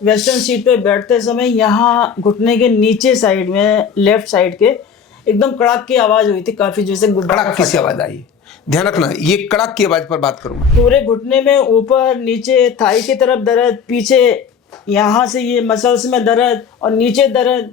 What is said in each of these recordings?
Western seat पे बैठते समय यहाँ घुटने के नीचे साइड में लेफ्ट साइड के एकदम कड़ाक की आवाज हुई थी, काफी जैसे कड़ाक की आवाज आई। ध्यान रखना, ये कड़ाक की आवाज पर बात करूंगा। पूरे घुटने में ऊपर नीचे थाई की तरफ दर्द, पीछे यहाँ से ये मसल्स में दर्द और नीचे दर्द,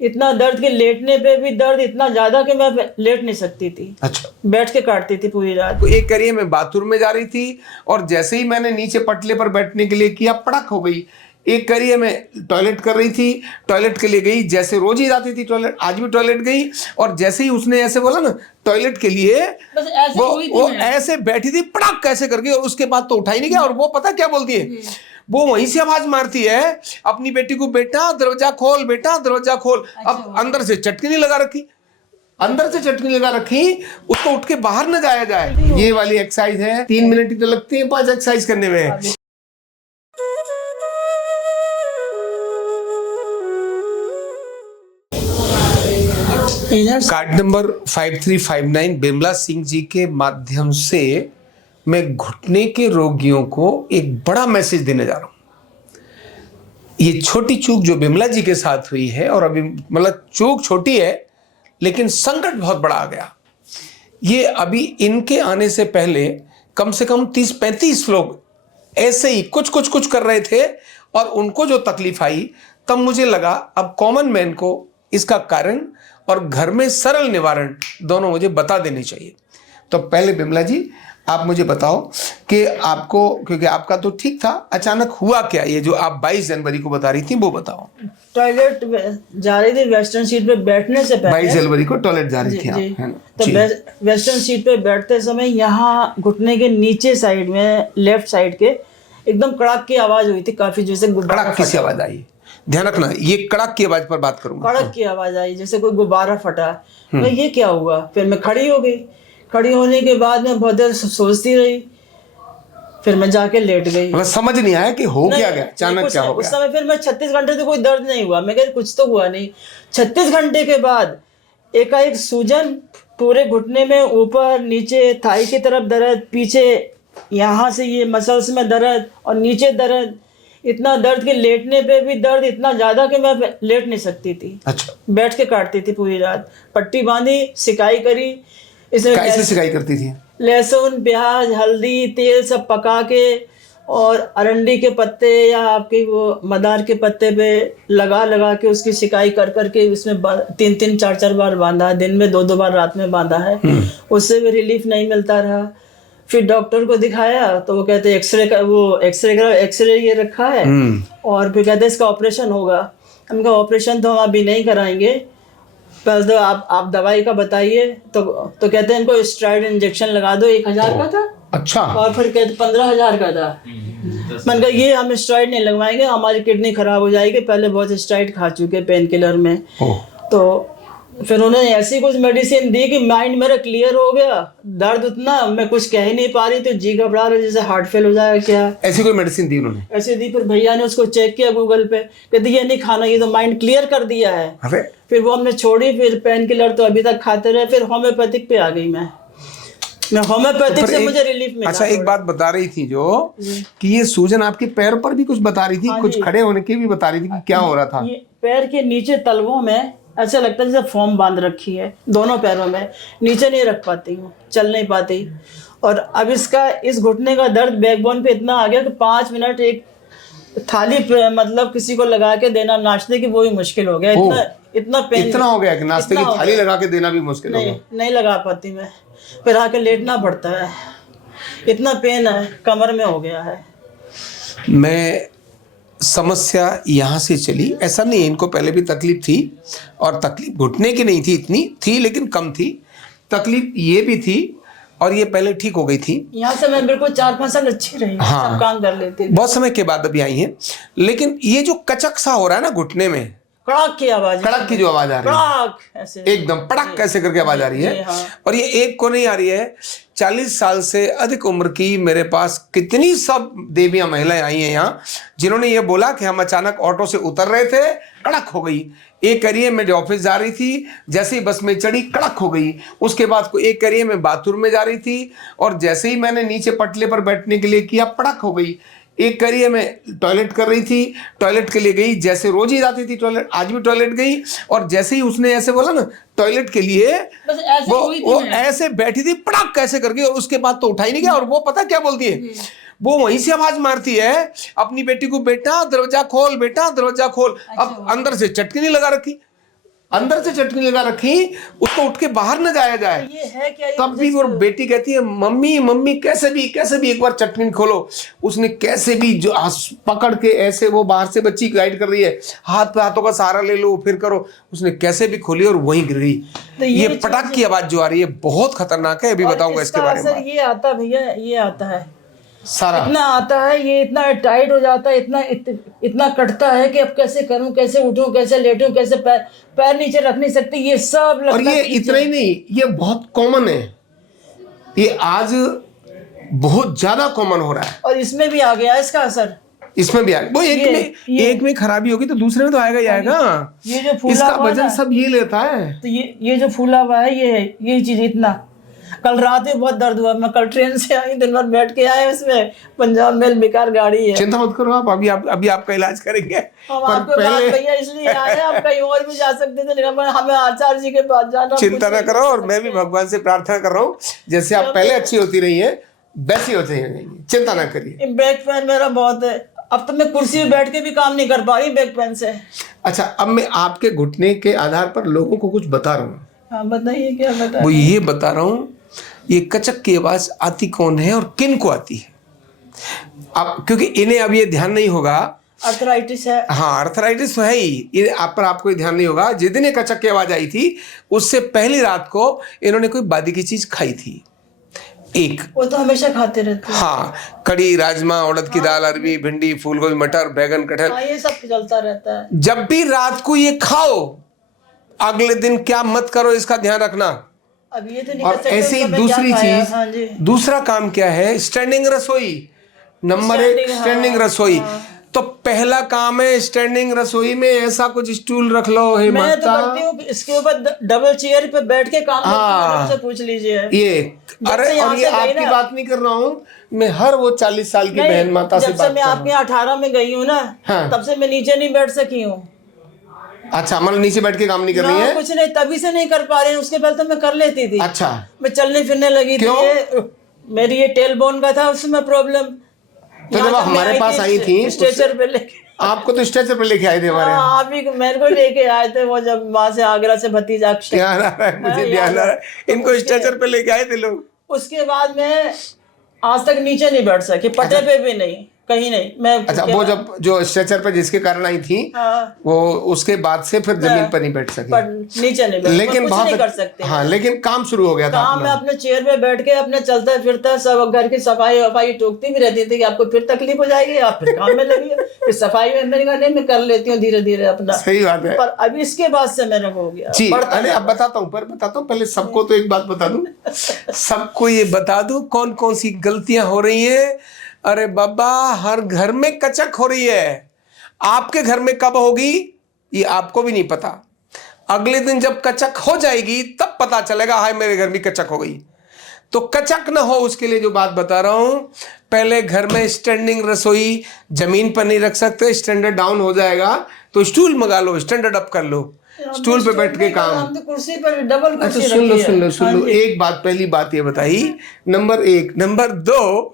इतना दर्द कि लेटने पे भी दर्द इतना ज्यादा कि मैं लेट नहीं सकती थी। अच्छा, बैठ के काटती थी पूरी रात। तो एक करिए मैं बाथरूम में जा रही थी और जैसे ही मैंने नीचे पटले पर बैठने के लिए किया, पड़क हो गई। एक करिए मैं टॉयलेट कर रही थी, टॉयलेट के लिए गई, जैसे रोज ही जाती थी टॉयलेट, आज भी टॉयलेट गई और जैसे ही उसने ऐसे बोला ना टॉयलेट के लिए, वो ऐसे बैठी थी पड़क कैसे करके, और उसके बाद तो उठा ही नहीं गया। और वो पता क्या बोलती है, वो वहीं से आवाज मारती है अपनी बेटी को, बेटा दरवाजा खोल, बेटा दरवाजा खोल। अब अंदर से चटनी लगा रखी, अंदर से चटनी लगा रखी, उसको उठ के बाहर न जाया जाए। ये वाली एक्सरसाइज है, 3 मिनट ही तो लगती है 5 एक्सरसाइज करने में। कार्ड नंबर 5359 बिमला सिंह जी के माध्यम से मैं घुटने के रोगियों को एक बड़ा मैसेज देने जा रहा हूं। ये छोटी चूक जो बिमला जी के साथ हुई है, और अभी मतलब चूक छोटी है लेकिन संकट बहुत बड़ा आ गया। ये अभी इनके आने से पहले कम से कम 30-35 लोग ऐसे ही कुछ कर रहे थे और उनको जो तकलीफ आई, तब मुझे लगा अब कॉमन मैन को इसका कारण और घर में सरल निवारण दोनों मुझे बता देने चाहिए। तो पहले बिमला जी आप मुझे बताओ कि आपको, क्योंकि आपका तो ठीक था, अचानक हुआ क्या? ये जो आप 22 जनवरी को बता रही थी वो बताओ। टॉयलेट जा रही थी वेस्टर्न सीट पे बैठने से पहले। 22 जनवरी को टॉयलेट जा रही थी आप, है ना? तो वेस्टर्न सीट पे बैठते समय यहाँ घुटने के नीचे साइड में लेफ्ट साइड के एकदम कड़ाक की आवाज हुई थी, काफी जैसे कड़ाक की आवाज आई। ध्यान रखना, ये कड़ाक की आवाज पर बात करूंगा। कड़क की आवाज आई जैसे कोई गुब्बारा फटा। मैं ये क्या हुआ? फिर मैं खड़ी हो गई। खड़ी होने के बाद मैं बहुत देर सोचती रही, फिर मैं जाके लेट गई। समझ नहीं आया कि हो क्या गया, अचानक क्या हो गया। उस समय फिर मैं 36 घंटे तो कोई दर्द नहीं हुआ, मैं कह कुछ तो हुआ नहीं। 36 घंटे के बाद एकाएक सूजन, पूरे घुटने में ऊपर नीचे थाई की तरफ दर्द, पीछे यहाँ से ये मसल्स में दर्द और नीचे दर्द, इतना दर्द कि लेटने पे भी दर्द इतना ज्यादा कि मैं लेट नहीं सकती थी। अच्छा, बैठ के काटती थी पूरी रात। पट्टी बांधी, सिकाई करी। इसमें कैसे सिकाई करती थी? लहसुन, प्याज, हल्दी, तेल सब पका के और अरंडी के पत्ते या आपके वो मदार के पत्ते पे लगा के उसकी सिकाई कर करके उसमें 3-3, 4-4 बार बांधा। दिन में 2-2 बार रात में बांधा है। उससे भी रिलीफ नहीं मिलता रहा। फिर डॉक्टर को दिखाया तो वो कहते एक्सरे ये रखा है और फिर कहते इसका ऑपरेशन होगा। हम कहा ऑपरेशन तो हम अभी नहीं कराएंगे, पहले तो आप दवाई का बताइए। तो कहते हैं इनको स्टेरॉइड इंजेक्शन लगा दो, 1000 का था। अच्छा। और फिर कहते 15,000 का था। मैंने कहा ये हम स्टेरॉइड नहीं लगवाएंगे, हमारी किडनी खराब हो जाएगी, पहले बहुत स्टेरॉइड खा चुके पेन किलर में। तो फिर उन्होंने ऐसी कुछ मेडिसिन दी कि माइंड मेरा क्लियर हो गया। दर्द उतना, मैं कुछ कह ही नहीं पा रही थी, जी घबरा रहा जैसे हार्ट फेल हो जाएगा क्या। ऐसी कोई मेडिसिन दी उन्होंने? ऐसे दी। फिर भैया ने उसको चेक किया गूगल पे, कहते ये नहीं खाना, ये तो माइंड क्लियर कर दिया है। फिर वो हमने छोड़ी। फिर पेन किलर तो अभी तक खाते रहे। फिर होम्योपैथिक पे आ गई मैं होम्योपैथिक से मुझे रिलीफ मिला। अच्छा, एक बात बता रही थी जो कि ये सूजन आपके पैर पर भी कुछ बता रही थी, कुछ खड़े होने की भी बता रही थी कि क्या हो रहा था? ये पैर के नीचे तलवों में ऐसा लगता है जैसे फोम बांध रखी है, दोनों पैरों में। नीचे नहीं रख पाती हूँ, चल नहीं पाती। और अब इस घुटने का दर्द बैकबोन पे इतना आ गया कि 5 मिनट एक थाली मतलब किसी को लगा के देना नाश्ते की, वो भी मुश्किल हो गया। इतना पेन इतना हो गया कि नाश्ते की थाली लगा के देना भी मुश्किल हो गया। नहीं लगा पाती मैं, फिर आके लेटना पड़ता है। इतना पेन है, कमर में हो गया है। मैं समस्या यहाँ से चली, ऐसा नहीं, इनको पहले भी तकलीफ थी और तकलीफ घुटने की नहीं थी, इतनी थी लेकिन कम थी। तकलीफ ये भी थी और ये पहले ठीक हो गई थी। यहाँ से मैं बिल्कुल 4-5 साल अच्छी रही। हाँ, सब काम कर लेती थी। बहुत समय के बाद अभी आई हैं, लेकिन ये जो कचक सा हो रहा है ना घुटने में, कड़ाक की आवाज, कड़क की जो आवाज आ रही है, ऐसे एकदम पड़क कैसे करके आवाज आ रही है। हाँ। और ये एक को नहीं आ रही है, 40 साल से अधिक उम्र की मेरे पास कितनी सब देवियां महिलाएं आई हैं यहाँ, जिन्होंने ये बोला कि हम अचानक ऑटो से उतर रहे थे, कड़क हो गई। एक करिए मैं ऑफिस जा रही थी, जैसे ही बस में चढ़ी कड़क हो गई। उसके बाद एक करिए मैं बाथरूम में जा रही थी और जैसे ही मैंने नीचे पटले पर बैठने के लिए किया, पड़क हो गई। एक कह रही है मैं टॉयलेट कर रही थी, टॉयलेट के लिए गई, जैसे रोज ही जाती थी टॉयलेट, आज भी टॉयलेट गई, और जैसे ही उसने ऐसे बोला ना टॉयलेट के लिए, बस ऐसे हुई थी वो मैं। ऐसे बैठी थी, पड़ाक कैसे करके, और उसके बाद तो उठा ही नहीं गया। और वो पता क्या बोलती है, वो वहीं से आवाज मारती है अपनी बेटी को, बेटा दरवाजा खोल, बेटा दरवाजा खोल। अब अंदर से चटकनी लगा रखी, अंदर से चटनी लगा रखी, उसको उठ के बाहर न जाया जाए। ये है क्या, ये तब भी वो बेटी कहती है मम्मी मम्मी कैसे भी एक बार चटनी खोलो। उसने कैसे भी जो पकड़ के ऐसे, वो बाहर से बच्ची गाइड कर रही है, हाथ पे हाथों का सहारा ले लो फिर करो, उसने कैसे भी खोली और वहीं गिर गई। तो ये पटाख की आवाज जो आ रही है बहुत खतरनाक है, अभी बताऊंगा इसके बारे में। ये आता भैया, ये आता है सारा इतना आता है, ये इतना टाइट हो जाता है, इतना कटता है कि अब कैसे करूं, कैसे उठूं, कैसे लेटूं, कैसे पैर नीचे रख नहीं सकती, ये सब लगता और ये इतना ही नहीं, ये बहुत कॉमन है, ये आज बहुत ज्यादा कॉमन हो रहा है। और इसमें भी आ गया इसका असर, इसमें भी आएगा। वो एक में खराबी होगी तो दूसरे में तो आएगा ही आएगा। ये जो फूला इसका हुआ वजन ना, सब ये लेता है। तो ये जो फूला हुआ है, ये चीज इतना, कल रात में बहुत दर्द हुआ, मैं कल ट्रेन से आई, दिन भर बैठ के आए, उसमें पंजाब मेल बेकार गाड़ी है। चिंता मत करो आप, अभी आपका इलाज करेंगे। हम आपके पास भैया इसलिए आए, आप कहीं और भी जा सकते थे, लेकिन हमें आचार्य जी के पास जाना। चिंता ना करो, और मैं भी भगवान से प्रार्थना कर रहा हूँ जैसे आप पहले अच्छी होती रही है वैसी होती रहेंगी, चिंता ना करिए। बैक पेन मेरा बहुत है, अब तो मैं कुर्सी में बैठ के भी काम नहीं कर पा रही बैक पेन से। अच्छा, अब मैं आपके घुटने के आधार पर लोगों को कुछ बता रहा हूँ। हाँ बताइए, क्या बता? वो ये बता रहा हूँ, ये कचक की आवाज आती कौन है और किन को आती है। अब क्योंकि इन्हें अब ये ध्यान नहीं होगा, अर्थराइटिस है। हाँ अर्थराइटिस तो है ही, ये आपको ध्यान नहीं होगा। जिस दिन ये कचक की आवाज आई थी उससे पहली रात को इन्होंने कोई बादी की चीज खाई थी, एक, वो तो हमेशा खाते रहते हैं। हाँ, कड़ी, राजमा, उड़द की दाल, अरबी, भिंडी, फूलगोभी, मटर, बैगन, कटहल, हाँ ये सब चलता रहता है। जब भी रात को ये खाओ, अगले दिन क्या मत करो इसका ध्यान रखना। अब ये तो नहीं और कर सकते, ऐसे ही उनका मैं दूसरी क्या खाया? चीज, हाँ जी। दूसरा काम क्या है, स्टैंडिंग रसोई। नंबर 1 स्टैंडिंग रसोई। तो पहला काम है स्टैंडिंग रसोई में ऐसा कुछ स्टूल रख लो। हे मैं तो माता, करती हूँ इसके ऊपर डबल चेयर पे बैठ के काम करती हूँ, से पूछ लीजिए। ये अरे, यहाँ और ये से गई आपकी ना, बात नहीं कर रहा हूँ मैं, हर वो 40 साल की बहन माता से जब से बात मैं कर आपके रहा 18 में गई हूँ ना, हाँ। तब से मैं नीचे नहीं बैठ सकी हूँ। हूँ। अच्छा, मतलब नीचे बैठ के काम नहीं कर रही है? कुछ नहीं, तभी से नहीं कर पा रही हूँ, उसके पहले तो मैं कर लेती थी। अच्छा, मैं चलने फिरने लगी थी, मेरी ये टेल बोन का था उसमें प्रॉब्लम। तो जब हमारे पास आई थी स्ट्रेचर पे लेके, आपको तो स्ट्रेचर पे लेके आए थे हमारे यहाँ। आप ही मेरे को लेके आए थे, वो जब वहां से आगरा से भतीजा ध्यान आ रहा है मुझे, ध्यान आ रहा है। इनको स्ट्रेचर पे लेके आए थे लोग। उसके बाद मैं आज तक नीचे नहीं बैठ सकी, पटे पे भी नहीं, कहीं नहीं। मैं अच्छा, वो जब जो स्ट्रेचर पे जिसके कारण आई थी, हाँ, वो उसके बाद से फिर जमीन पर नहीं बैठ सकी, पर नीचे नहीं बैठ, लेकिन कुछ बहुत नहीं कर सकते। हाँ, लेकिन काम शुरू हो गया था काम में अपना। अपने चेयर पे बैठ के अपने चलता फिरता सब घर की सफाई वफाई टोकती भी रहती थी कि आपको फिर तकलीफ हो जाएगी, आप फिर काम में लगी, फिर सफाई में मैंने कहा नहीं मैं कर लेती हूँ धीरे धीरे अपना। सही बात है पर अभी इसके बाद से मेरा हो गया जी। बढ़ता अरे अब बताता हूँ, पर बताता हूँ, पहले सबको तो एक बात बता दूं, सबको ये बता दूं कौन कौन सी गलतियां हो रही है। अरे बाबा, हर घर में कचक हो रही है। आपके घर में कब होगी ये आपको भी नहीं पता। अगले दिन जब कचक हो जाएगी तब पता चलेगा हाय मेरे घर में कचक हो गई। तो कचक ना हो उसके लिए जो बात बता रहा हूं, पहले घर में स्टैंडिंग रसोई, जमीन पर नहीं रख सकते, स्टैंडर्ड डाउन हो जाएगा तो स्टूल मंगा लो, स्टैंडर्ड अप कर लो, स्टूल पे बैठ के काम। हम तो कुर्सी पर डबल कुर्सी अच्छा सुन लो एक बात, पहली बात ये बताई, नंबर 1। नंबर 2,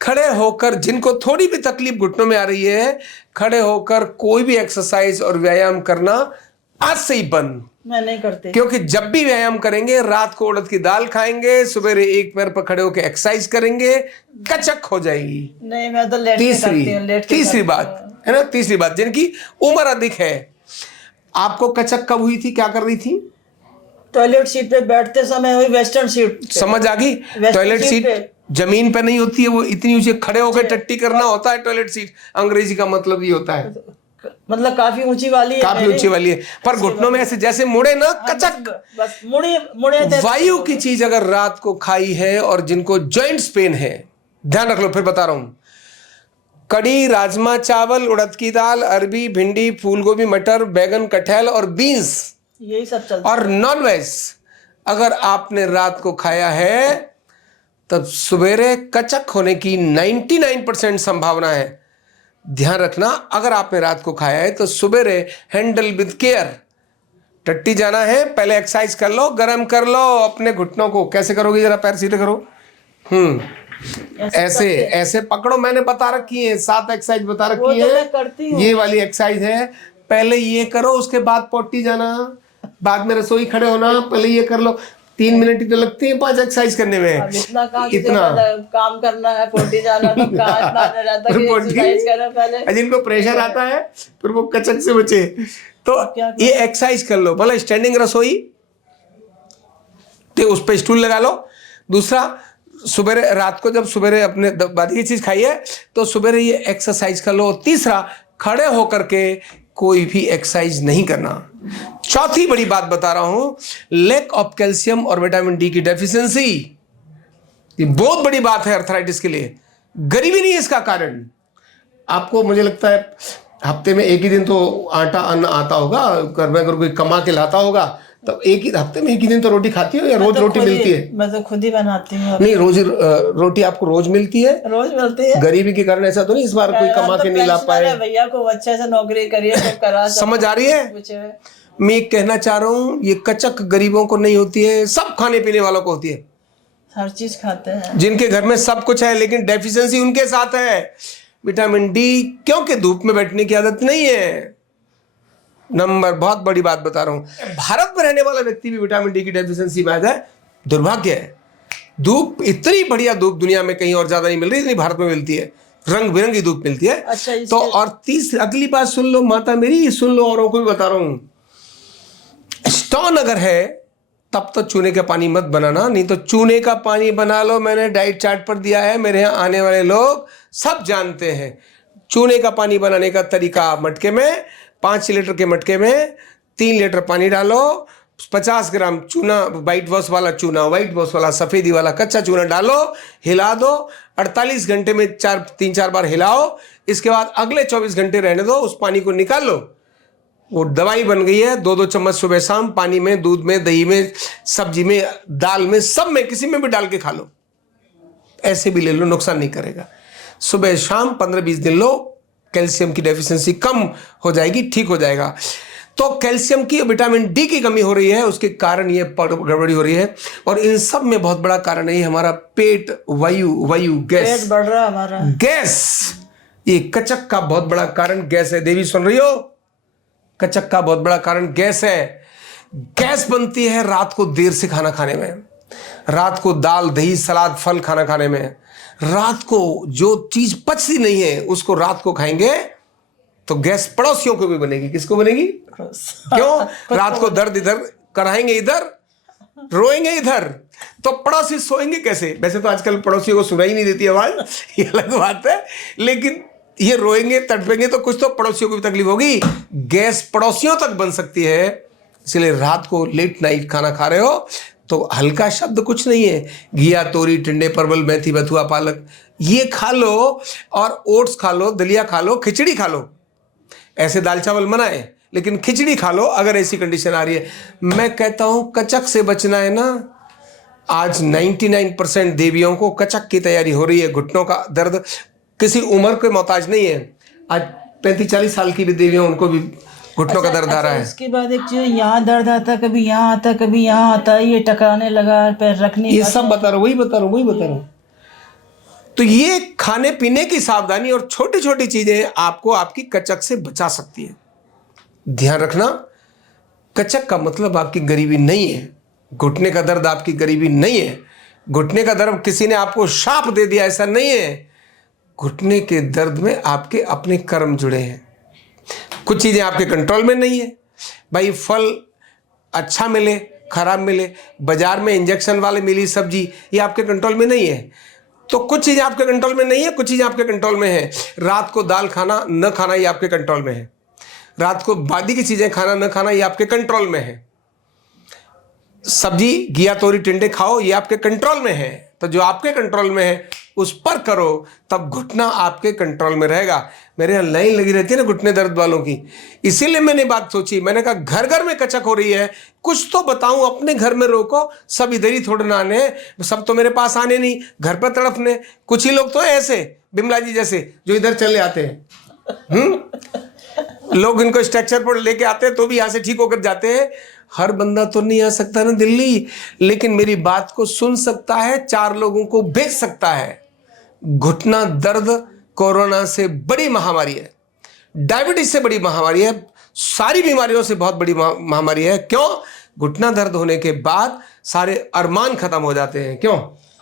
खड़े होकर, जिनको थोड़ी भी तकलीफ घुटनों में आ रही है, खड़े होकर कोई भी एक्सरसाइज और व्यायाम करना आज से ही बंद। मैं नहीं करती, क्योंकि जब भी व्यायाम करेंगे, रात को उड़द की दाल खाएंगे, सवेरे एक पैर पर खड़े होकर एक्सरसाइज करेंगे, कचक हो जाएगी। नहीं मैं तो लेट के करती हूँ, लेट के तीसरी करती बात हूँ। है ना, तीसरी बात, जिनकी उम्र अधिक है, आपको कचक कब हुई थी, क्या कर रही थी? टॉयलेट सीट पे बैठते समय हुई, वेस्टर्न सीट पे। समझ आ गई? टॉयलेट सीट जमीन पे नहीं होती है, वो इतनी ऊंची खड़े होकर टट्टी करना होता है टॉयलेट सीट। अंग्रेजी का मतलब ये होता है, मतलब काफी ऊंची वाली है, काफी ऊंची वाली है, पर घुटनों में ऐसे जैसे मुड़े ना, कचक। बस मुड़े वायु की चीज अगर रात को खाई है, और जिनको जॉइंट्स पेन है, ध्यान रख लो, फिर बता रहा हूं, कड़ी, राजमा चावल, उड़द की दाल, अरबी, भिंडी, फूलगोभी, मटर, बैगन, कटहल और बीन्स, यही सब चलता और नॉनवेज अगर आपने रात को खाया है तब सवेरे कचक होने की 99% संभावना है। ध्यान रखना, अगर आपने रात को खाया है तो सवेरे हैंडल विद केयर। टट्टी जाना है, पहले एक्सरसाइज कर लो, गर्म कर लो अपने घुटनों को। कैसे करोगे, जरा पैर सीधे करो। ऐसे ऐसे पकड़ो, मैंने बता रखी है, 7 एक्सरसाइज बता वो रखी तो मैं है। करती हूँ। ये वाली एक्सरसाइज है, पहले ये करो, उसके बाद पोटी जाना, बाद में रसोई खड़े होना, पहले ये कर लो। 3 मिनट ही तो लगती है 5 एक्सरसाइज करने में। अब इतना इतना काम करना है, पोटी जाना, तो कहाँ इतना रहता कि एक्सरसाइज करो पहले। जिनको प्रेशर आता है फिर वो कचक से बचे, तो ये एक्सरसाइज कर लो। भले स्टैंडिंग रसोई, तो उस पर स्टूल लगा लो। दूसरा, सुबह रात को जब सुबह अपने बाद की चीज खाई है तो सुबह ये एक्सरसाइज कर लो। तीसरा, खड़े होकर के कोई भी एक्सरसाइज नहीं करना। चौथी बड़ी बात बता रहा हूं, लैक ऑफ कैल्शियम और विटामिन डी की डेफिशिएंसी। ये बहुत बड़ी बात है अर्थराइटिस के लिए। गरीबी नहीं है इसका कारण। आपको मुझे लगता है हफ्ते में एक ही दिन तो आटा अन्न आता होगा, घर में अगर कोई कमा के लाता होगा तब हफ्ते में एक ही दिन तो रोटी खाती हो, या रोज रोटी मिलती है? मैं तो खुद ही बनाती हूँ। नहीं, रोज रोटी आपको रोज मिलती है? रोज मिलती है। गरीबी के कारण ऐसा तो नहीं इस बार कोई कमा के नहीं ला पाए? भैया को अच्छे से नौकरी करिए तो करा। समझ आ रही है? मैं कहना चाह रहा हूँ, ये कचक गरीबों को नहीं होती है, सब खाने पीने वालों को होती है। हर चीज खाते हैं, जिनके घर में सब कुछ है लेकिन डेफिशिएंसी उनके साथ है विटामिन डी, क्योंकि धूप में बैठने की आदत नहीं है। बहुत बड़ी बात बता रहा हूं, भारत में रहने वाला व्यक्ति भी विटामिन डी की डेफिशिएंसी में आ जाए, दुर्भाग्य है। धूप, इतनी बढ़िया धूप दुनिया में कहीं और ज्यादा नहीं मिल रही, इतनी भारत में मिलती है, रंग बिरंगी धूप मिलती है। अच्छा, तो और अगली बात सुन लो माता मेरी, सुन लो, औरों को भी बता रहा हूं। स्टोन अगर है तब तो चूने का पानी मत बनाना, नहीं तो चूने का पानी बना लो। मैंने डाइट चार्ट पर दिया है, मेरे यहाँ आने वाले लोग सब जानते हैं। चूने का पानी बनाने का तरीका, मटके में 5 लीटर के मटके में 3 लीटर पानी डालो, 50 ग्राम चूना, व्हाइट वॉश वाला चूना, व्हाइट वॉश वाला सफेदी वाला कच्चा चूना डालो, हिला दो, 48 घंटे में 3-4 बार हिलाओ। इसके बाद अगले 24 घंटे रहने दो, उस पानी को निकाल लो। वो दवाई बन गई है। 2-2 चम्मच सुबह शाम पानी में, दूध में, दही में, सब्जी में, दाल में, सब में, किसी में भी डाल के खा लो। ऐसे भी ले लो, नुकसान नहीं करेगा। सुबह शाम 15-20 दिन लो, कैल्शियम की डेफिशिएंसी कम हो जाएगी, ठीक हो जाएगा। तो कैल्शियम की, विटामिन डी की कमी हो रही है, उसके कारण ये गड़बड़ी हो रही है। और इन सब में बहुत बड़ा कारण है हमारा पेट, वायु गैस, पेट बढ़ रहा है हमारा, गैस। ये कचक का बहुत बड़ा कारण गैस है। देवी सुन रही हो? कचक का बहुत बड़ा कारण गैस है। गैस बनती है रात को देर से खाना खाने में, रात को दाल, दही, सलाद, फल खाना खाने में। रात को जो चीज पचती नहीं है उसको रात को खाएंगे तो गैस पड़ोसियों को भी बनेगी। किसको बनेगी? क्यों? रात को दर्द इधर कराएंगे, इधर रोएंगे, इधर, तो पड़ोसी सोएंगे कैसे? वैसे तो आजकल पड़ोसियों को सुनाई नहीं देती आवाज, ये अलग बात है, लेकिन ये रोएंगे, तड़पेंगे तो कुछ तो पड़ोसियों को भी तकलीफ होगी। गैस पड़ोसियों तक बन सकती है। इसलिए रात को लेट नाइट खाना खा रहे हो तो हल्का शब्द कुछ नहीं है, घिया, तोरी, टिंडे, परवल, मेथी, बथुआ, पालक, ये खा लो, और ओट्स खा लो, दलिया खा लो, खिचड़ी खा लो। ऐसे दाल चावल मना है, लेकिन खिचड़ी खा लो अगर ऐसी कंडीशन आ रही है। मैं कहता हूं कचक से बचना है ना, आज 99% देवियों को कचक की तैयारी हो रही है। घुटनों का दर्द किसी उम्र के मोहताज नहीं है। आज 35-40 साल की भी देवियां, उनको भी घुटनों का दर्द आ रहा है। उसके बाद एक चीज, यहाँ दर्द आता, कभी यहाँ आता, कभी यहाँ आता, ये टकराने लगा, पैर रखने, ये सब बता रहा हूँ, वही बता रहा हूँ। तो ये खाने पीने की सावधानी और छोटी छोटी चीजें आपको आपकी कचक से बचा सकती है। ध्यान रखना, कचक का मतलब आपकी गरीबी नहीं है, घुटने का दर्द आपकी गरीबी नहीं है, घुटने का दर्द किसी ने आपको शाप दे दिया, ऐसा नहीं है। घुटने के दर्द में आपके अपने कर्म जुड़े हैं। कुछ चीजें आपके कंट्रोल में नहीं है। भाई फल अच्छा मिले, खराब मिले, बाजार में इंजेक्शन वाले मिली सब्जी, ये आपके कंट्रोल में नहीं है। तो कुछ चीजें आपके कंट्रोल में नहीं है, कुछ चीजें आपके कंट्रोल में है। रात को दाल खाना न खाना ये आपके कंट्रोल में है। रात को बादी की चीजें खाना न खाना ये आपके कंट्रोल में है। सब्जी, घिया, तोरी, टिंडे खाओ, ये आपके कंट्रोल में है। तो जो आपके कंट्रोल में है उस पर करो, तब घुटना आपके कंट्रोल में रहेगा। मेरे यहाँ लाइन लगी रहती है ना घुटने दर्द वालों की, इसीलिए मैंने बात सोची, मैंने कहा घर घर में कचक हो रही है, कुछ तो बताऊं, अपने घर में रोको। सब इधर ही थोड़े ना आने, सब तो मेरे पास आने नहीं, घर पर तड़पने। कुछ ही लोग तो ऐसे बिमला जी जैसे जो इधर चले आते हैं। लोग इनको स्ट्रक्चर पर लेके आते हैं तो भी यहाँ से ठीक होकर जाते हैं। हर बंदा तो नहीं आ सकता ना दिल्ली, लेकिन मेरी बात को सुन सकता है, 4 लोगों को भेज सकता है। घुटना दर्द कोरोना से बड़ी महामारी है, डायबिटीज से बड़ी महामारी है, सारी बीमारियों से बहुत बड़ी महामारी है। क्यों? घुटना दर्द होने के बाद सारे अरमान खत्म हो जाते हैं। क्यों?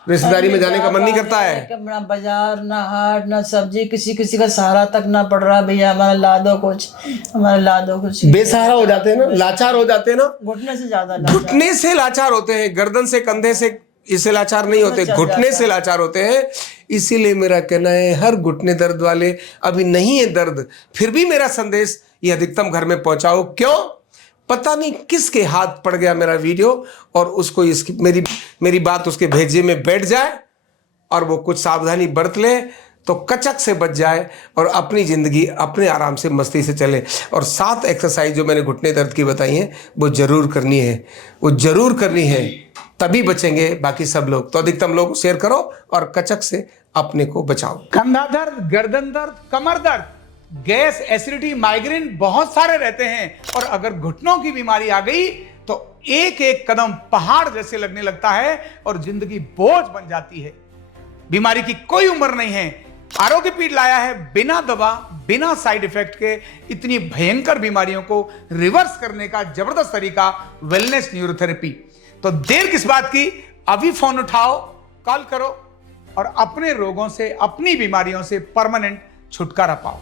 रिश्तेदारी में जाने का मन नहीं करता है, ना बाजार, ना हाट, ना सब्जी, किसी का सहारा तक ना पड़ रहा। भैया हमारा ला दो कुछ, हमारा ला दो कुछ। बेसहारा हो जाते हैं ना, लाचार हो जाते हैं ना। घुटने से ज्यादा घुटने से लाचार होते हैं, गर्दन से कंधे से इससे लाचार नहीं होते, घुटने से लाचार होते हैं। इसीलिए मेरा कहना है, हर घुटने दर्द वाले, अभी नहीं है दर्द, फिर भी मेरा संदेश ये अधिकतम घर में पहुंचाओ। क्यों? पता नहीं किसके हाथ पड़ गया मेरा वीडियो और उसको इसकी मेरी बात उसके भेजे में बैठ जाए और वो कुछ सावधानी बरत ले तो कचक से बच जाए और अपनी ज़िंदगी अपने आराम से मस्ती से चले। और 7 एक्सरसाइज जो मैंने घुटने दर्द की बताई हैं वो ज़रूर करनी है, वो ज़रूर करनी है, तभी बचेंगे बाकी सब लोग। तो अधिकतम लोग शेयर करो और कचक से अपने को बचाओ। कंधा दर्द, गर्दन दर्द, कमर दर्द, गैस, एसिडिटी, माइग्रेन बहुत सारे रहते हैं। और अगर घुटनों की बीमारी आ गई तो एक एक कदम पहाड़ जैसे लगने लगता है और जिंदगी बोझ बन जाती है। बीमारी की कोई उम्र नहीं है। आरोग्य पीठ लाया है बिना दवा, बिना साइड इफेक्ट के इतनी भयंकर बीमारियों को रिवर्स करने का जबरदस्त तरीका, वेलनेस न्यूरोथेरेपी। तो देर किस बात की, अभी फोन उठाओ, कॉल करो और अपने रोगों से, अपनी बीमारियों से परमानेंट छुटकारा पाओ।